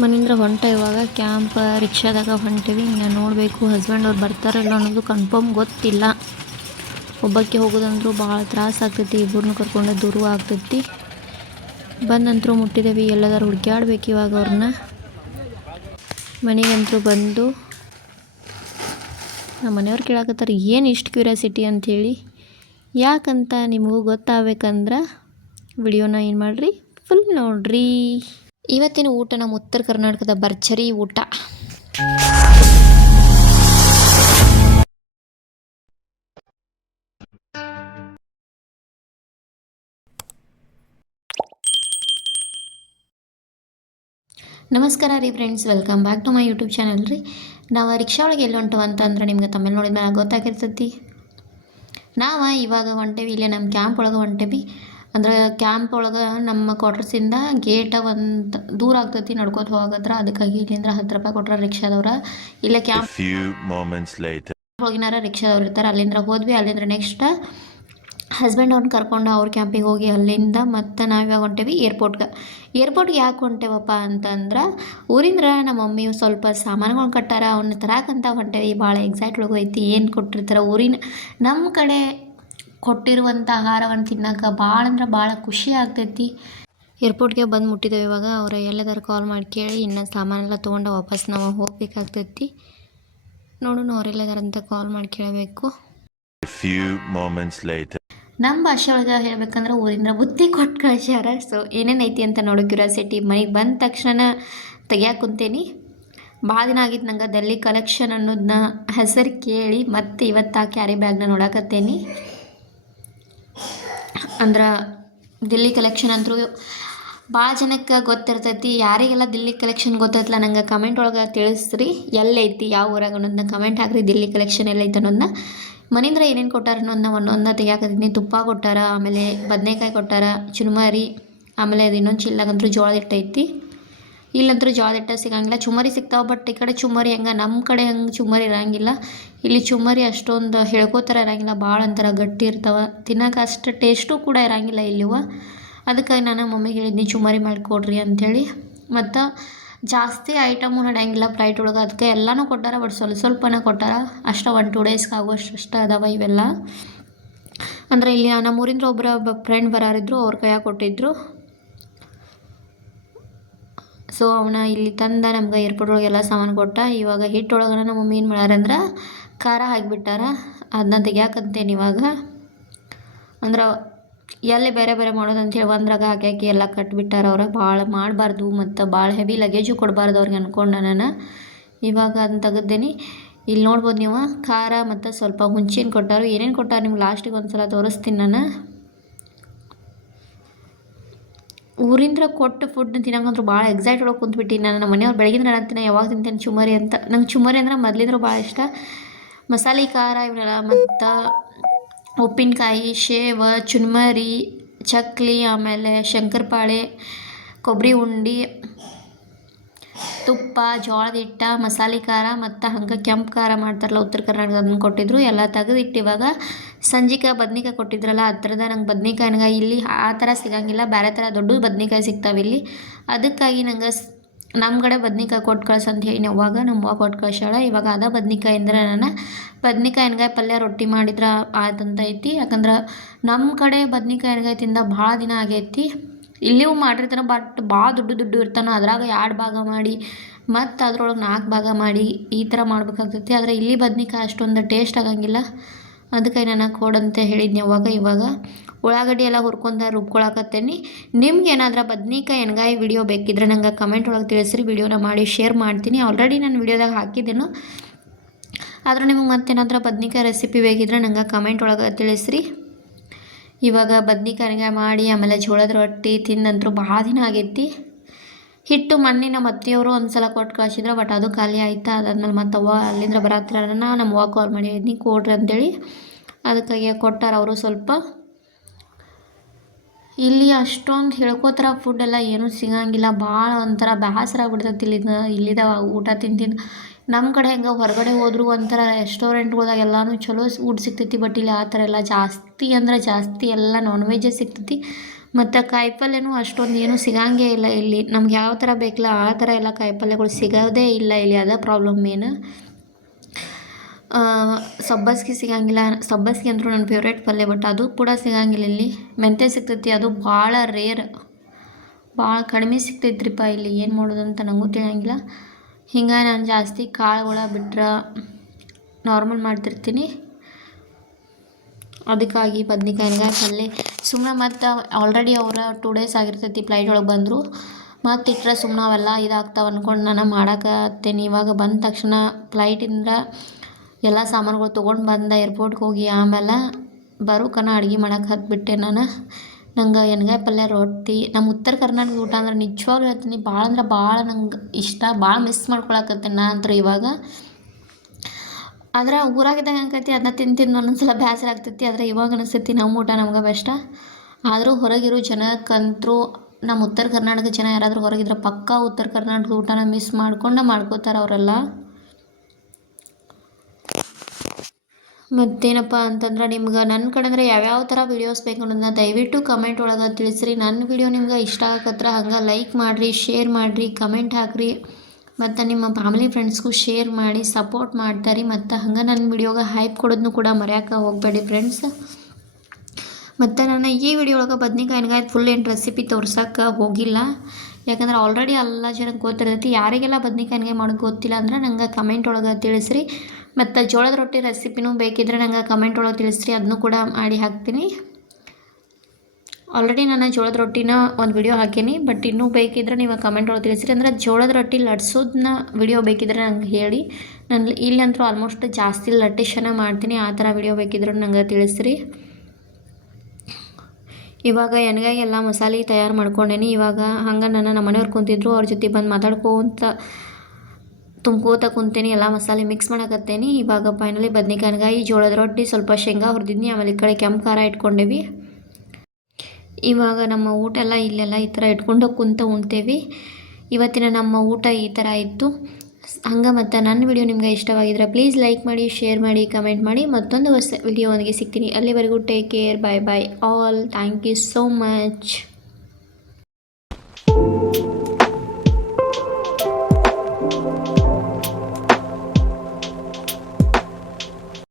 ಮನಿಂದ್ರ ಹೊಂಟ ಇವಾಗ, ಕ್ಯಾಂಪ್, ರಿಕ್ಷಾದಾಗ ಹೊಂಟೀವಿ, ಇನ್ನು ನೋಡಬೇಕು ಹಸ್ಬೆಂಡ್ ಅವ್ರು ಬರ್ತಾರಲ್ಲ ಅನ್ನೋದು ಕನ್ಫರ್ಮ್ ಗೊತ್ತಿಲ್ಲ. ಒಬ್ಬಕ್ಕೆ ಹೋಗೋದಂದ್ರೂ ಭಾಳ ತ್ರಾಸ ಆಗ್ತೈತಿ ಇಬ್ಬರನ್ನೂ ಕರ್ಕೊಂಡು ದೂರ ಆಗ್ತೈತಿ. ಬಂದಂತರೂ ಮುಟ್ಟಿದೇವಿ, ಎಲ್ಲದಾರು ಹುಡುಕ್ಯಾಡ್ಬೇಕು ಇವಾಗ ಅವ್ರನ್ನ ಮನೆಗಂತರೂ ಬಂದು ನಮ್ಮ ಮನೆಯವ್ರು ಕೇಳಾಕತ್ತಾರೆ, ಏನು ಇಷ್ಟು ಕ್ಯೂರಿಯಾಸಿಟಿ ಅಂಥೇಳಿ ಯಾಕಂತ ನಿಮಗೂ ಗೊತ್ತಾಗಬೇಕಂದ್ರೆ, ವಿಡಿಯೋನ ಏನು ಮಾಡಿರಿ? ಫುಲ್ ನೋಡ್ರಿ. ಇವತ್ತಿನ ಊಟ ನಮ್ಮ ಉತ್ತರ ಕರ್ನಾಟಕದ ಭರ್ಜರಿ ಊಟ. ನಮಸ್ಕಾರ ರೀ friends welcome back to my YouTube channel ರೀ. ನಾವು ರಿಕ್ಷಾ ಒಳಗೆ ಎಲ್ಲಿ ಹೊಂಟವ ಅಂತಂದ್ರೆ ನಿಮ್ಗೆ ತಮಿಳು ನೋಡಿದ ಮೇಲೆ ಗೊತ್ತಾಗಿರ್ತೈತಿ. ನಾವು ಇವಾಗ ಹೊಂಟೇವಿ, ಇಲ್ಲೇ ನಮ್ಮ ಕ್ಯಾಂಪ್ ಒಳಗೆ ಹೊಂಟೇವಿ. ಅಂದ್ರೆ ಕ್ಯಾಂಪ್ ಒಳಗೆ ನಮ್ಮ ಕ್ವಾರ್ಟರ್ಸಿಂದ ಗೇಟ ಒಂದು ದೂರ ಆಗ್ತೈತಿ ನಡ್ಕೋತ ಹೋಗತ್ರ ಅದಕ್ಕಾಗಿ ಇಲ್ಲಿಂದ ಹತ್ತು ರೂಪಾಯಿ ಕೊಟ್ರೆ ರಿಕ್ಷಾದವ್ರ. ಇಲ್ಲ ಕ್ಯಾಂಪ್. ಹೋಗಿನಾರ ರಿಕ್ಷಾದವ್ರು ಇರ್ತಾರೆ ಅಲ್ಲಿಂದ ಹೋದ್ವಿ ಅಲ್ಲಿಂದ ನೆಕ್ಸ್ಟ್ ಹಸ್ಬೆಂಡ್ ಅವ್ನ ಕರ್ಕೊಂಡು ಅವ್ರ ಕ್ಯಾಂಪಿಗೆ ಹೋಗಿ ಅಲ್ಲಿಂದ ಮತ್ತೆ ನಾವು ಇವಾಗ ಹೊಂಟೇವಿ ಏರ್ಪೋರ್ಟ್ಗೆ ಏರ್ಪೋರ್ಟ್ಗೆ ಯಾಕೆ ಹೊಂಟೇವಪ್ಪ ಅಂತಂದ್ರೆ ಊರಿಂದ ನಮ್ಮ ಮಮ್ಮಿ ಸ್ವಲ್ಪ ಸಾಮಾನುಗಳು ಕಟ್ಟಾರ ಅವ್ನ ತರಾಕಂತ ಹೊಂಟೇವಿ ಭಾಳ ಎಕ್ಸೈಟ್ ಒಳಗೈತಿ ಏನು ಕೊಟ್ಟಿರ್ತಾರೆ ಊರಿನ. ನಮ್ಮ ಕಡೆ ಕೊಟ್ಟಿರುವಂಥ ಆಹಾರವನ್ನು ತಿನ್ನೋಕೆ ಭಾಳ ಅಂದ್ರೆ ಭಾಳ ಖುಷಿ ಆಗ್ತೈತಿ. ಏರ್ಪೋರ್ಟ್ಗೆ ಬಂದು ಮುಟ್ಟಿದ್ದೇವೆ ಇವಾಗ. ಅವ್ರು ಎಲ್ಲದಾರು ಕಾಲ್ ಮಾಡಿ ಕೇಳಿ ಇನ್ನು ಸಾಮಾನೆಲ್ಲ ತೊಗೊಂಡು ವಾಪಸ್ ನಾವು ಹೋಗ್ಬೇಕಾಗ್ತೈತಿ. ನೋಡೋಣ ಅವರೆಲ್ಲದಾರಂತ ಕಾಲ್ ಮಾಡಿ ಕೇಳಬೇಕು. ನಮ್ಮ ಭಾಷೆ ಒಳಗೆ ಹೇಳ್ಬೇಕಂದ್ರೆ ಊರಿಂದ ಬುತ್ತಿ ಕೊಟ್ಟು ಕಳಿಸ್ಯಾರ. ಸೊ ಏನೇನೈತಿ ಐತಿ ಅಂತ ನೋಡೋ ಕ್ಯೂರಿಯಾಸಿಟಿ ಮನೆಗೆ ಬಂದ ತಕ್ಷಣ ತೆಗಿಯಾಕೆ ಕುಂತೇನಿ. ಭಾಳ ದಿನ ಆಗಿತ್ತು ನಂಗೆ ದಲ್ಲಿ ಕಲೆಕ್ಷನ್ ಅನ್ನೋದನ್ನ ಹೆಸರು ಕೇಳಿ ಮತ್ತೆ ಇವತ್ತು ಆ ಕ್ಯಾರಿ ಬ್ಯಾಗ್ನ ನೋಡಕತ್ತೇನಿ. ಅಂದ್ರೆ ದಿಲ್ಲಿ ಕಲೆಕ್ಷನ್ ಅಂತೂ ಭಾಳ ಜನಕ್ಕೆ ಗೊತ್ತಿರ್ತೈತಿ. ಯಾರಿಗೆಲ್ಲ ದಿಲ್ಲಿ ಕಲೆಕ್ಷನ್ ಗೊತ್ತೈತಲ್ಲ ನಂಗೆ ಕಮೆಂಟ್ ಒಳಗೆ ತಿಳಿಸ್ರಿ. ಎಲ್ಲೈತಿ, ಯಾವ ಊರಾಗ ಅನ್ನೋದನ್ನ ಕಮೆಂಟ್ ಹಾಕ್ರಿ. ದಿಲ್ಲಿ ಕಲೆಕ್ಷನ್ ಎಲ್ಲೈತೆ ಅನ್ನೋದನ್ನ ಮನಿಂದ್ರ ಏನೇನು ಕೊಟ್ಟಾರ ಅನ್ನೋದನ್ನ ಒಂದೊಂದ ತೆಗಿಯಾಕತ್ತೀನಿ ತುಪ್ಪ ಕೊಟ್ಟಾರ, ಆಮೇಲೆ ಬದನೆಕಾಯಿ ಕೊಟ್ಟಾರ, ಚುರುಮರಿ, ಆಮೇಲೆ ಅದು ಇನ್ನೊಂದು ಚಿಲ್ಲಾಗಂತೂ ಜೋಳದ ಹಿಟ್ಟು ಐತಿ ಇಲ್ಲಂತೂ ಜೋಳದ ಹಿಟ್ಟು ಸಿಗಂಗಿಲ್ಲ. ಚುಮರಿ ಸಿಗ್ತಾವೆ ಬಟ್ ಈ ಕಡೆ ಚುಮರಿ ಹೆಂಗೆ ನಮ್ಮ ಕಡೆ ಹೆಂಗೆ ಚುಮರಿ ಇರಂಗಿಲ್ಲ. ಇಲ್ಲಿ ಚುಮರಿ ಅಷ್ಟೊಂದು ಹೇಳ್ಕೋತಾರ ಇರಂಗಿಲ್ಲ ಭಾಳ ಒಂಥರ ಗಟ್ಟಿ ಇರ್ತಾವೆ. ತಿನ್ನೋಕೆ ಅಷ್ಟು ಟೇಸ್ಟು ಕೂಡ ಇರಂಗಿಲ್ಲ ಇಲ್ಲಿವ. ಅದಕ್ಕಾಗಿ ನಾನು ಮಮ್ಮಿಗೆ ಹೇಳಿದ್ನಿ, ಚುಮರಿ ಮಾಡಿಕೊಡ್ರಿ ಅಂಥೇಳಿ ಮತ್ತು ಜಾಸ್ತಿ ಐಟಮು ನಡೆಯಂಗಿಲ್ಲ ಫ್ಲೈಟ್ ಒಳಗೆ. ಅದಕ್ಕೆ ಎಲ್ಲನೂ ಕೊಟ್ಟಾರ ಬಟ್ ಸ್ವಲ್ಪ ಸ್ವಲ್ಪನ ಕೊಟ್ಟಾರ. ಅಷ್ಟು ಒನ್ ಟೂ ಡೇಸ್ಗೆ ಆಗುವಷ್ಟು ಅಷ್ಟು ಅದಾವ ಇವೆಲ್ಲ. ಅಂದರೆ ಇಲ್ಲಿ ನಮ್ಮ ಊರಿಂದ ಒಬ್ಬರ ಫ್ರೆಂಡ್ ಬರೋರಿದ್ರು, ಅವ್ರ ಕೈಯಾಗ ಕೊಟ್ಟಿದ್ರು. ಸೊ ಅವನ ಇಲ್ಲಿ ತಂದ ನಮ್ಗೆ ಏರ್ಪೋರ್ಟ್ ಒಳಗೆ ಎಲ್ಲ ಸಾಮಾನು ಕೊಟ್ಟ. ಇವಾಗ ಹಿಟ್ಟೊಳಗೆ ನಮ್ಮ ಮಮ್ಮಿ ಏನು ಮಾಡ್ಯಾರಂದ್ರೆ ಖಾರ ಹಾಕಿಬಿಟ್ಟಾರ. ಅದನ್ನ ತೆಗಿಯಾಕಂತೇನೆ ಇವಾಗ. ಅಂದ್ರೆ ಎಲ್ಲಿ ಬೇರೆ ಬೇರೆ ಮಾಡೋದು ಅಂತೇಳಿ ಒಂದ್ರಾಗ ಹಾಕಿ ಹಾಕಿ ಎಲ್ಲ ಕಟ್ಬಿಟ್ಟಾರ ಅವ್ರು. ಭಾಳ ಮಾಡಬಾರ್ದು ಮತ್ತು ಭಾಳ ಹೆವಿ ಲಗೇಜು ಕೊಡಬಾರ್ದು ಅವ್ರಿಗೆ ಅಂದ್ಕೊಂಡು ನಾನು. ಇವಾಗ ಅದನ್ನ ತೆಗೆದೇನಿ. ಇಲ್ಲಿ ನೋಡ್ಬೋದು ನೀವು, ಖಾರ ಮತ್ತು ಸ್ವಲ್ಪ ಹುಂಚಿನ ಕೊಟ್ಟಾರು. ಏನೇನು ಕೊಟ್ಟಾರು ನಿಮ್ಗೆ ಲಾಸ್ಟಿಗೆ ಒಂದು ಸಲ ತೋರಿಸ್ತೀನಿ ನಾನು. ಊರಿಂದ ಕೊಟ್ಟು ಫುಡ್ ತಿನ್ನಂಗಂದ್ರೂ ಭಾಳ ಎಕ್ಸೈಟ್ ಒಳಗೆ ಕುಂತ್ಬಿಟ್ಟಿನಿ ನಾನು ನಮ್ಮ ಮನೆಯವ್ರು ಬೆಳಗಿನ ನಾನು ಯಾವಾಗ ತಿಂತೇನೆ ಚುಮರಿ ಅಂತ. ನಂಗೆ ಚುಮರಿ ಅಂದ್ರೆ ಮೊದಲಿದ್ರು ಭಾಳ ಇಷ್ಟ. ಮಸಾಲೆ ಖಾರ ಇವನ್ನೆಲ್ಲ ಮತ್ತು ಉಪ್ಪಿನಕಾಯಿ, ಶೇವ, ಚುನ್ಮರಿ, ಚಕ್ಲಿ, ಆಮೇಲೆ ಶಂಕರಪಾಳೆ ಕೊಬ್ಬರಿ ಉಂಡೆ. ತುಪ್ಪ, ಜೋಳದ ಹಿಟ್ಟ, ಮಸಾಲೆ ಖಾರ ಮತ್ತು ಹಂಗೆ ಕೆಂಪು ಖಾರ ಮಾಡ್ತಾರಲ್ಲ ಉತ್ತರ ಕರ್ನಾಟಕ ಅದನ್ನು ಕೊಟ್ಟಿದ್ರು, ಎಲ್ಲ ತೆಗೆದಿಟ್ಟು ಇವಾಗ ಸಂಜಿಕ ಬದ್ನಿಕಾಯಿ ಕೊಟ್ಟಿದ್ರಲ್ಲ ಆ ಥರದ ನಂಗೆ ಬದ್ನಿಕಾಯಿ ನನಗೆ ಇಲ್ಲಿ ಆ ಥರ ಸಿಗಂಗಿಲ್ಲ ಬೇರೆ ಥರ ದೊಡ್ಡ ಬದ್ನಿಕಾಯಿ ಸಿಗ್ತಾವೆ ಇಲ್ಲಿ. ಅದಕ್ಕಾಗಿ ನಂಗೆ ನಮ್ಮ ಕಡೆ ಬದ್ನಿಕಾಯಿ ಕೊಟ್ಟು ಕಳ್ಸು ಅಂತ ಹೇಳಿ ಅವಾಗ ನಮ್ಮ ಅವ್ವ ಕೊಟ್ಟು ಕಳ್ಸೋಳ ಇವಾಗ ಅದ ಬದ್ನಿಕಾಯಿ ಅಂದ್ರೆ ನಾನು ಬದ್ನಿಕಾಯಿ ಎಣ್ಗಾಯಿ ಪಲ್ಯ ರೊಟ್ಟಿ ಮಾಡಿದ್ರೆ ಆಯ್ತಂತ ಐತಿ. ಯಾಕಂದ್ರೆ ನಮ್ಮ ಕಡೆ ಬದ್ನಿಕಾಯಿ ಎಣ್ಗಾಯಿ ತಿಂದ ಭಾಳ ದಿನ ಆಗೈತಿ ಇಲ್ಲಿಯೂ ಮಾಡಿರ್ತಾನೆ ಬಟ್ ಭಾಳ ದುಡ್ಡು ದುಡ್ಡು ಇರ್ತಾನೆ, ಅದ್ರಾಗ ಎರಡು ಭಾಗ ಮಾಡಿ, ಮತ್ತು ಅದ್ರೊಳಗೆ ನಾಲ್ಕು ಭಾಗ ಮಾಡಿ ಈ ಥರ ಮಾಡ್ಬೇಕಾಗ್ತೈತಿ. ಆದರೆ ಇಲ್ಲಿ ಬದ್ನಿಕಾಯಿ ಅಷ್ಟೊಂದು ಟೇಸ್ಟ್ ಆಗಂಗಿಲ್ಲ. ಅದಕ್ಕೆ ನಾನು ಕೊಡಂತ ಹೇಳಿದ್ನಿ ಅವಾಗ, ಇವಾಗ. ಉಳ್ಳಾಗಡ್ಡಿ ಎಲ್ಲ ಹುರ್ಕೊಂಡ ರುಬ್ಕೊಳಕತ್ತೇನಿ. ನಿಮ್ಗೆ ಏನಾದ್ರೂ ಬದ್ನಿಕಾಯಿ ಎಣ್ಗಾಯಿ ವಿಡಿಯೋ ಬೇಕಿದ್ರೆ ನಂಗೆ ಕಮೆಂಟ್ ಒಳಗೆ ತಿಳಿಸ್ರಿ. ವಿಡಿಯೋನ ಮಾಡಿ ಶೇರ್ ಮಾಡ್ತೀನಿ. ಆಲ್ರೆಡಿ ನಾನು ವಿಡಿಯೋದಾಗ ಹಾಕಿದ್ದೇನು. ಆದ್ರೆ ನಿಮಗೆ ಮತ್ತೇನಾದ್ರೂ ಬದ್ನಿಕಾಯಿ ರೆಸಿಪಿ ಬೇಕಿದ್ರೆ ನಂಗೆ ಕಮೆಂಟ್ ಒಳಗೆ ತಿಳಿಸ್ರಿ. ಇವಾಗ ಬದ್ನಿಕಾಯಿಗೆ ಮಾಡಿ, ಆಮೇಲೆ ಜೋಳದ ರೊಟ್ಟಿ ತಿಂದಂತರೂ ಭಾಳ ದಿನ ಆಗೈತಿ. ಹಿಟ್ಟು ಮೊನ್ನೆ ನಮ್ಮ ಅತ್ತೆಯವರು ಒಂದು ಸಲ ಕೊಟ್ಟು ಕಳ್ಸಿದ್ರೆ ಬಟ್ ಅದು ಖಾಲಿ ಆಯ್ತಾ? ಅದಾದ್ಮೇಲೆ ಮತ್ತೆ ಅವ್ವ ಅಲ್ಲಿಂದ ಬರತ್ತಿರ ನಮ್ಮ ಅವ್ವ ಕಾಲ್ ಮಾಡಿ ಹೇಳಿದ್ನಿ ಕೊಡ್ರಿ ಅಂತೇಳಿ ಅದಕ್ಕಾಗಿ ಕೊಟ್ಟಾರ ಅವರು ಸ್ವಲ್ಪ. ಇಲ್ಲಿ ಅಷ್ಟೊಂದು ಹೇಳ್ಕೋತಾರ ಫುಡ್ ಎಲ್ಲ, ಏನೂ ಸಿಗಂಗಿಲ್ಲ. ಭಾಳ ಒಂಥರ ಬೇಸರ ಆಗ್ಬಿಡ್ತೈತಿ ಇಲ್ಲಿದ ಇಲ್ಲಿದ ಊಟ ತಿಂದು ತಿಂದು. ನಮ್ಮ ಕಡೆ ಹೆಂಗೆ ಹೊರಗಡೆ ಹೋದರೂ ಒಂಥರ ರೆಸ್ಟೋರೆಂಟ್ಗಳ್ದಾಗ ಎಲ್ಲನೂ ಚಲೋ ಊಟ ಸಿಗ್ತೈತಿ ಬಟ್ ಇಲ್ಲಿ ಆ ಥರ ಎಲ್ಲ ಜಾಸ್ತಿ ಅಂದ್ರೆ ಜಾಸ್ತಿ ಎಲ್ಲ ನಾನ್ ವೆಜ್ಜೇ ಸಿಗ್ತೈತಿ. ಮತ್ತು ಕಾಯಿಪಲ್ಯನೂ ಅಷ್ಟೊಂದು ಏನೂ ಸಿಗಂಗೇ ಇಲ್ಲ ಇಲ್ಲಿ. ನಮ್ಗೆ ಯಾವ ಥರ ಬೇಕಲ್ಲ, ಆ ಥರ ಎಲ್ಲ ಕಾಯಿಪಲ್ಯಗಳು ಸಿಗೋದೇ ಇಲ್ಲ ಇಲ್ಲಿ. ಅದೇ ಪ್ರಾಬ್ಲಮ್ ಮೇನ್ ಸಬ್ಬಸ್ಗೆ ಸಿಗಂಗಿಲ್ಲ. ಸಬ್ಬಸ್ಗೆ ಅಂದರು ನನ್ನ ಫೇವ್ರೇಟ್ ಪಲ್ಯ ಬಟ್ ಅದು ಕೂಡ ಸಿಗಂಗಿಲ್ಲ ಇಲ್ಲಿ. ಮೆಂತ್ಯ ಸಿಗ್ತೈತಿ, ಅದು ಭಾಳ ರೇರ್ ಭಾಳ ಕಡಿಮೆ ಸಿಗ್ತೈತ್ರಿಪ್ಪ ಇಲ್ಲಿ. ಏನು ಮಾಡೋದು ಅಂತ ನನಗೂ ತಿಳಿಯಂಗಿಲ್ಲ. ಹಿಂಗೆ ನಾನು ಜಾಸ್ತಿ ಕಾಳುಗಳ ಬಿಟ್ರೆ ನಾರ್ಮಲ್ ಮಾಡ್ತಿರ್ತೀನಿ. ಅದಕ್ಕಾಗಿ ಬದ್ನಿಕಾಯಿ ಎಣ್ಗಾಯಿ ಪಲ್ಯ ಸುಮ್ಮನೆ ಮತ್ತು ಆಲ್ರೆಡಿ ಅವರ ಟೂ ಡೇಸ್ ಆಗಿರ್ತೈತಿ ಫ್ಲೈಟ್ ಒಳಗೆ ಬಂದರು. ಮತ್ತು ಇಟ್ಟರೆ ಸುಮ್ಮನೆ ಅವೆಲ್ಲ ಇದಾಗ್ತಾವೆ ಅಂದ್ಕೊಂಡು ನಾನು ಮಾಡಾಕತ್ತೇನೆ ಇವಾಗ ಬಂದ ತಕ್ಷಣ ಫ್ಲೈಟಿಂದ ಎಲ್ಲ ಸಾಮಾನುಗಳು ತೊಗೊಂಡು ಬಂದ ಏರ್ಪೋರ್ಟ್ಗೆ ಹೋಗಿ ಆಮೇಲೆ ಬರೋಕನ ಅಡ್ಗೆ ಮಾಡಕ್ಕೆ ಹತ್ಬಿಟ್ಟೆ ನಾನು. ನಂಗೆ ಎಣ್ಗಾಯಿ ಪಲ್ಯ ರೊಟ್ಟಿ ನಮ್ಮ ಉತ್ತರ ಕರ್ನಾಟಕ ಊಟ ಅಂದ್ರೆ ನಿಜವಾಗ್ಲೂ ಹೇಳ್ತೀನಿ ಭಾಳ ಅಂದ್ರೆ ಭಾಳ ನಂಗೆ ಇಷ್ಟ ಭಾಳ ಮಿಸ್ ಮಾಡ್ಕೊಳಕತ್ತೇನೆ ನಾ ಅಂದ್ರೆ ಇವಾಗ. ಆದ್ರೆ ಊರಾಗಿದ್ದಾಗ ಹೆಂಗೈತಿ ಅದನ್ನ ತಿಂದು ತಿಂದು ಒಂದೊಂದ್ಸಲ ಬೇಸರ ಆಗ್ತೈತಿ, ಆದರೆ ಇವಾಗ ಅನಿಸ್ತೈತಿ ನಮ್ಮ ಊಟ ನಮ್ಗೆ ಬೆಸ್ಟ ಆದರೂ ಹೊರಗಿರೋ ಜನಕ್ಕಂತರೂ ನಮ್ಮ ಉತ್ತರ ಕರ್ನಾಟಕ ಜನ ಯಾರಾದರೂ ಹೊರಗಿದ್ರೆ ಪಕ್ಕಾ ಉತ್ತರ ಕರ್ನಾಟಕ ಊಟನ ಮಿಸ್ ಮಾಡ್ಕೊಂಡು ಮಾಡ್ಕೋತಾರೆ ಅವರೆಲ್ಲ. ಮತ್ತೇನಪ್ಪ ಅಂತಂದ್ರೆ ನಿಮ್ಗೆ ನನ್ನ ಕಡೆಂದ್ರೆ ಯಾವ್ಯಾವ ಥರ ವೀಡಿಯೋಸ್ ಬೇಕು ಅನ್ನೋದನ್ನ ದಯವಿಟ್ಟು ಕಮೆಂಟ್ ಒಳಗೆ ತಿಳಿಸ್ರಿ. ನನ್ನ ವಿಡಿಯೋ ನಿಮ್ಗೆ ಇಷ್ಟ ಆಗತ್ತೆ ಹಂಗೆ ಲೈಕ್ ಮಾಡಿರಿ ಶೇರ್ ಮಾಡಿರಿ ಕಮೆಂಟ್ ಹಾಕ್ರಿ. ಮತ್ತು ನಿಮ್ಮ ಫ್ಯಾಮಿಲಿ ಫ್ರೆಂಡ್ಸ್ಗೂ ಶೇರ್ ಮಾಡಿ ಸಪೋರ್ಟ್ ಮಾಡ್ತಾರೆ ಮತ್ತು ಹಂಗೆ ನನ್ನ ವಿಡಿಯೋಗೆ ಹೈಪ್ ಕೊಡೋದನ್ನು ಕೂಡ ಮರೆಯೋಕೆ ಹೋಗಬೇಡಿ ಫ್ರೆಂಡ್ಸ್ ಮತ್ತು ನಾನು ಈ ವಿಡಿಯೋ ಒಳಗೆ ಬದ್ನಿಕಾಯಿ ಫುಲ್ ಏನು ರೆಸಿಪಿ ತೋರ್ಸೋಕೆ ಹೋಗಿಲ್ಲ. ಯಾಕಂದ್ರೆ ಆಲ್ರೆಡಿ ಎಲ್ಲ ಜನಕ್ಕೆ ಗೊತ್ತಿರ್ತೈತಿ. ಯಾರಿಗೆಲ್ಲ ಬದ್ನಿಕಾಯಿ ಮಾಡೋದು ಗೊತ್ತಿಲ್ಲ ಅಂದ್ರೆ ನಂಗೆ ಕಮೆಂಟ್ ಒಳಗೆ ತಿಳಿಸ್ರಿ. ಮತ್ತು ಜೋಳದ ರೊಟ್ಟಿ ರೆಸಿಪಿನೂ ಬೇಕಿದ್ರೆ ನಂಗೆ ಕಮೆಂಟ್ ಒಳಗೆ ತಿಳಿಸ್ರಿ ಅದನ್ನೂ ಕೂಡ ಮಾಡಿ ಹಾಕ್ತೀನಿ. ಆಲ್ರೆಡಿ ನಾನು ಜೋಳದ ರೊಟ್ಟಿನ ಒಂದು ವಿಡಿಯೋ ಹಾಕೀನಿ ಬಟ್ ಇನ್ನೂ ಬೇಕಿದ್ರೆ ನೀವು ಕಮೆಂಟ್ ಒಳಗೆ ತಿಳಿಸ್ರಿ. ಅಂದರೆ ಜೋಳದ ರೊಟ್ಟಿ ಲಟ್ಸೋದನ್ನ ವಿಡಿಯೋ ಬೇಕಿದ್ರೆ ನಂಗೆ ಹೇಳಿ. ನಾನು ಇಲ್ಲಂತೂ ಆಲ್ಮೋಸ್ಟ್ ಜಾಸ್ತಿ ಲಟ್ಟಿಶನ ಮಾಡ್ತೀನಿ, ಆ ಥರ ವಿಡಿಯೋ ಬೇಕಿದ್ರೂ ನಂಗೆ ತಿಳಿಸ್ರಿ. ಇವಾಗ ಎಣ್ಗಾಯಿ ಎಲ್ಲ ಮಸಾಲೆ ತಯಾರು ಮಾಡ್ಕೊಂಡೇನಿ. ಇವಾಗ ಹಂಗೆ ನನ್ನ ನಮ್ಮ ಮನೆಯವ್ರು ಕುಂತಿದ್ರು, ಅವ್ರ ಜೊತೆ ಬಂದು ಮಾತಾಡ್ಕೊಂತ ತುಂಬ್ಕೋತ ಕುಂತೇನಿ ಎಲ್ಲ ಮಸಾಲೆ ಮಿಕ್ಸ್ ಮಾಡಕತ್ತೇನಿ. ಇವಾಗ ಫೈನಲಿ ಬದ್ನಿಕಾಯಿ ಜೋಳದ ರೊಟ್ಟಿ, ಸ್ವಲ್ಪ ಶೇಂಗಾ ಹುರಿದಿದ್ನಿ, ಆಮೇಲೆ ಈ ಕಡೆ ಕೆಂಪು ಖಾರ ಇಟ್ಕೊಂಡೇವಿ. ಇವಾಗ ನಮ್ಮ ಊಟ ಎಲ್ಲ ಇಲ್ಲೆಲ್ಲ ಈ ಥರ ಇಟ್ಕೊಂಡು ಕುಂತ ಉಣ್ತೇವಿ. ಇವತ್ತಿನ ನಮ್ಮ ಊಟ ಈ ಥರ ಇತ್ತು. ಹಂಗೆ ಮತ್ತು ನನ್ನ ವಿಡಿಯೋ ನಿಮ್ಗೆ ಇಷ್ಟವಾಗಿದ್ರೆ ಪ್ಲೀಸ್ ಲೈಕ್ ಮಾಡಿ ಶೇರ್ ಮಾಡಿ ಕಮೆಂಟ್ ಮಾಡಿ. ಮತ್ತೊಂದು ಹೊಸ ವಿಡಿಯೋನಿಗೆ ಸಿಗ್ತೀನಿ. ಅಲ್ಲಿವರೆಗೂ take care bye bye all thank you so much